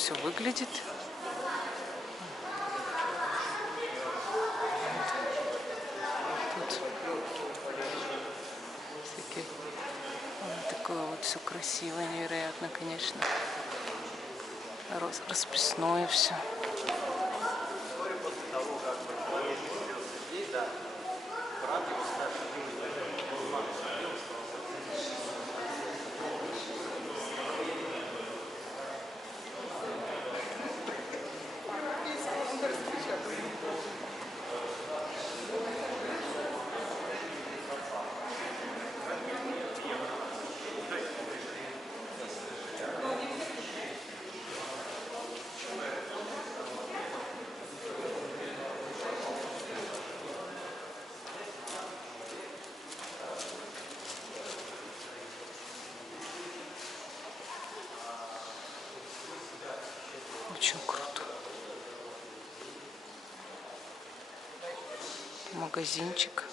все выглядит. Тут всякие, такое вот все красивое, невероятно, конечно. Расписное все. Очень круто. Магазинчик.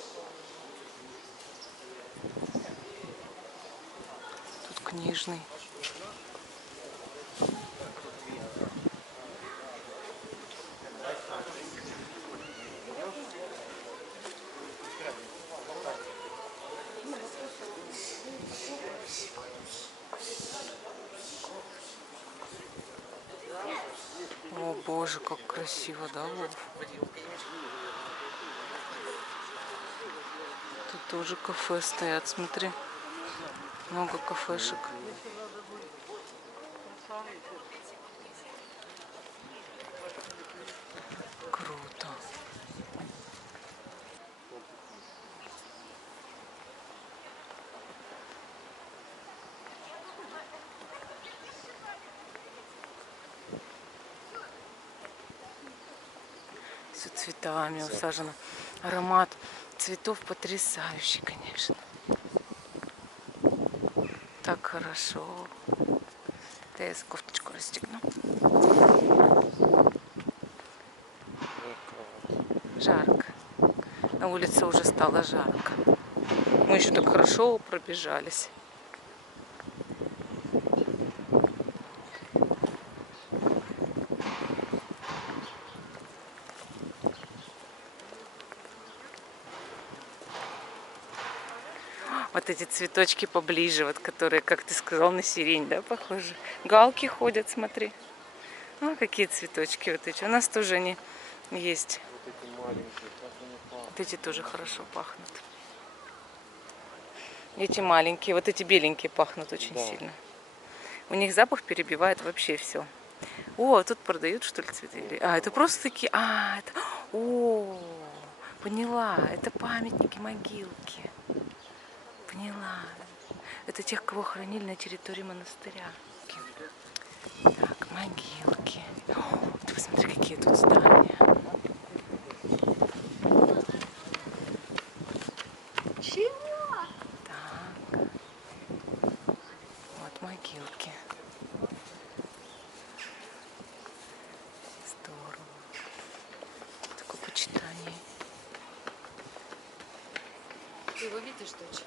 Тут книжный. О боже, как красиво, да, Вов? Тут тоже кафе стоят, смотри. Много кафешек. Круто. Все цветами усажено. Аромат цветов потрясающий, конечно. Так хорошо. Да, я кофточку расстегну. Жарко. На улице уже стало жарко. Мы еще так хорошо пробежались. Вот эти цветочки поближе, вот которые, как ты сказал, на сирень, да, похожи. Галки ходят, смотри. А, какие цветочки вот эти. У нас тоже они есть. Вот эти маленькие, как они пахнут. Вот эти тоже хорошо пахнут. Эти маленькие, вот эти беленькие пахнут очень сильно. У них запах перебивает вообще все. О, тут продают, что ли, цветы? А, это просто такие... А, это... О, поняла. Это памятники, могилки. Поняла. Это тех, кого хоронили на территории монастыря. Так, могилки. О, ты посмотри, какие тут здания. Чего? Так. Вот могилки. Здорово. Такое почитание. Ты его видишь, дочь?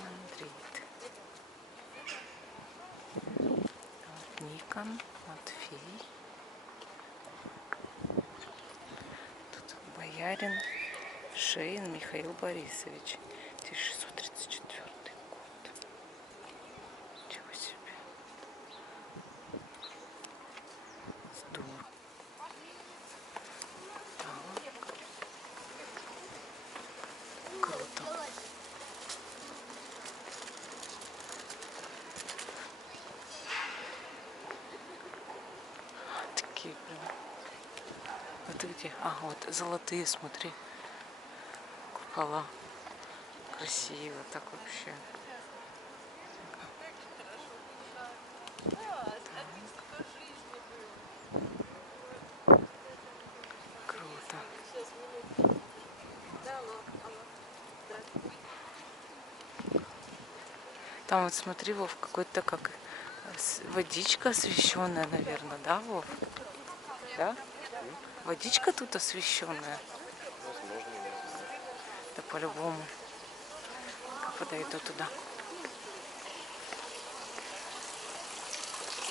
Мандрит. Вот Никон, Матфей. Тут боярин Шейн Михаил Борисович. 1634 год. Ничего себе. Здорово. Круто. Такие прям. Вот где? А, вот золотые, смотри. Купола. Красиво так вообще. Круто. Там вот смотри, Вов, какой-то как водичка освещенная, наверное, да, Вов? Да? Водичка тут освещенная. Возможно, не знаю. Да по-любому. Как подойду туда.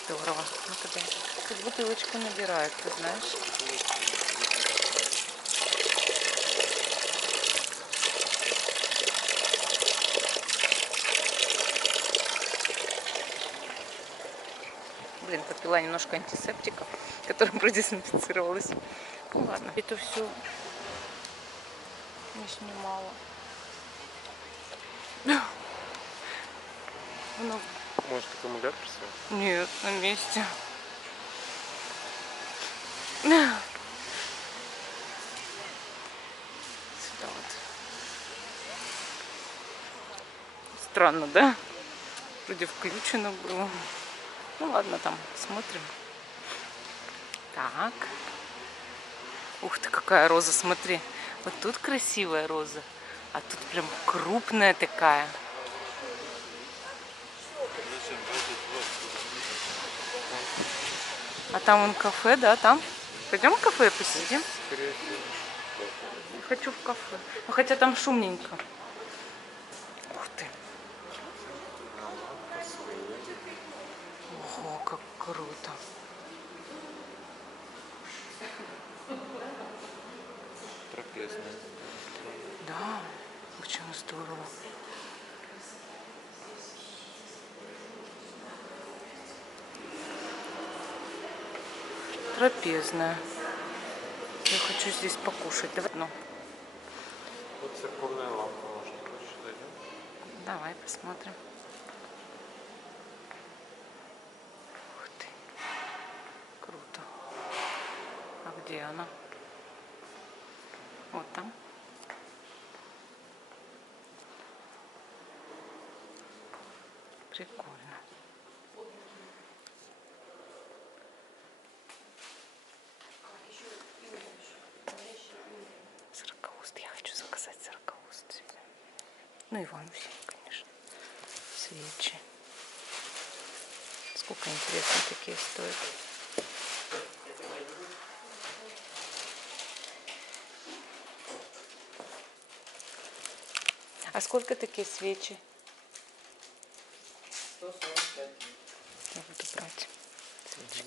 Здорово. Ну, тогда тут бутылочку набирают, ты знаешь. Блин, попила немножко антисептика, которым продезинфицировалась. Ну ладно, это все не снимала. Ну, Может, аккумулятор все? нет, на месте. Сюда вот. Странно, да? Вроде включено было. Ну ладно, там смотрим. Так. Ух ты, какая роза, смотри. Вот тут красивая роза, а тут прям крупная такая. А там вон кафе, да, там? Пойдем в кафе посидим? Скорее всего. Хочу в кафе. Ну, хотя там шумненько. Ух ты. Ого, как круто. Трапезная. Да, очень здорово. Трапезная. Я хочу здесь покушать. Давай, ну, Вот церковная лампа, может, хочешь, зайдем? давай посмотрим. Ух ты. Круто. А где она? Вот там. Прикольно. Сорокауст. Я хочу заказать сорокауст себе. Ну и вам всем, конечно. Свечи. Сколько интересно такие стоят. А сколько такие свечи? 145. Я буду брать свечи.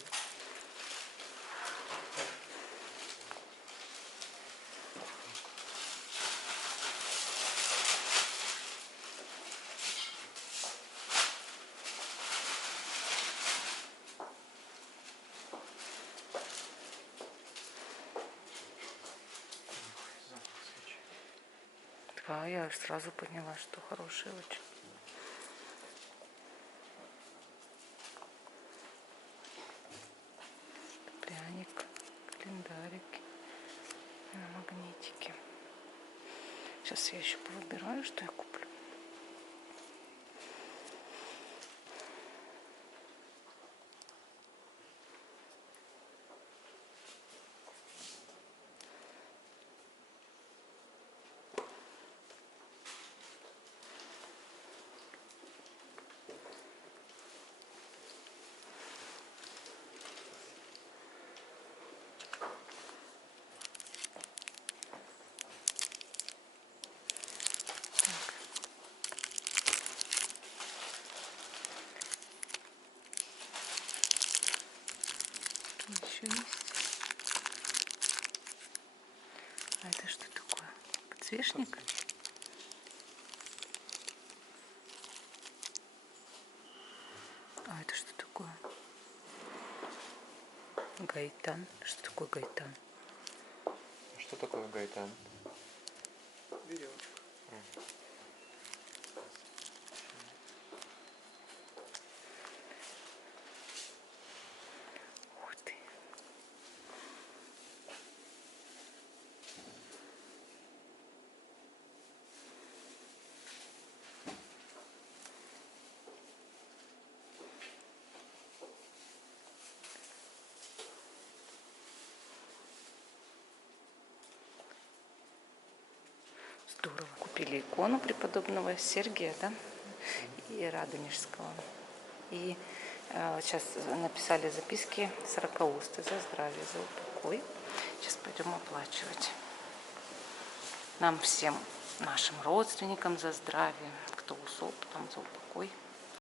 Да, я сразу поняла, что хорошие очень. Пряник, календарики, магнитики. Сейчас я еще повыбираю, что я куплю. Еще есть. А это что такое? Подсвечник? А это что такое? Гайтан. Что такое гайтан? Что такое гайтан? Веревочка. Ух ты. Здорово. Купили икону преподобного Сергия, да? И Радонежского. И сейчас написали записки сорокаусты за здравие, за упокой. Сейчас пойдем оплачивать. Нам всем, нашим родственникам за здравие, кто усоп, там за упокой.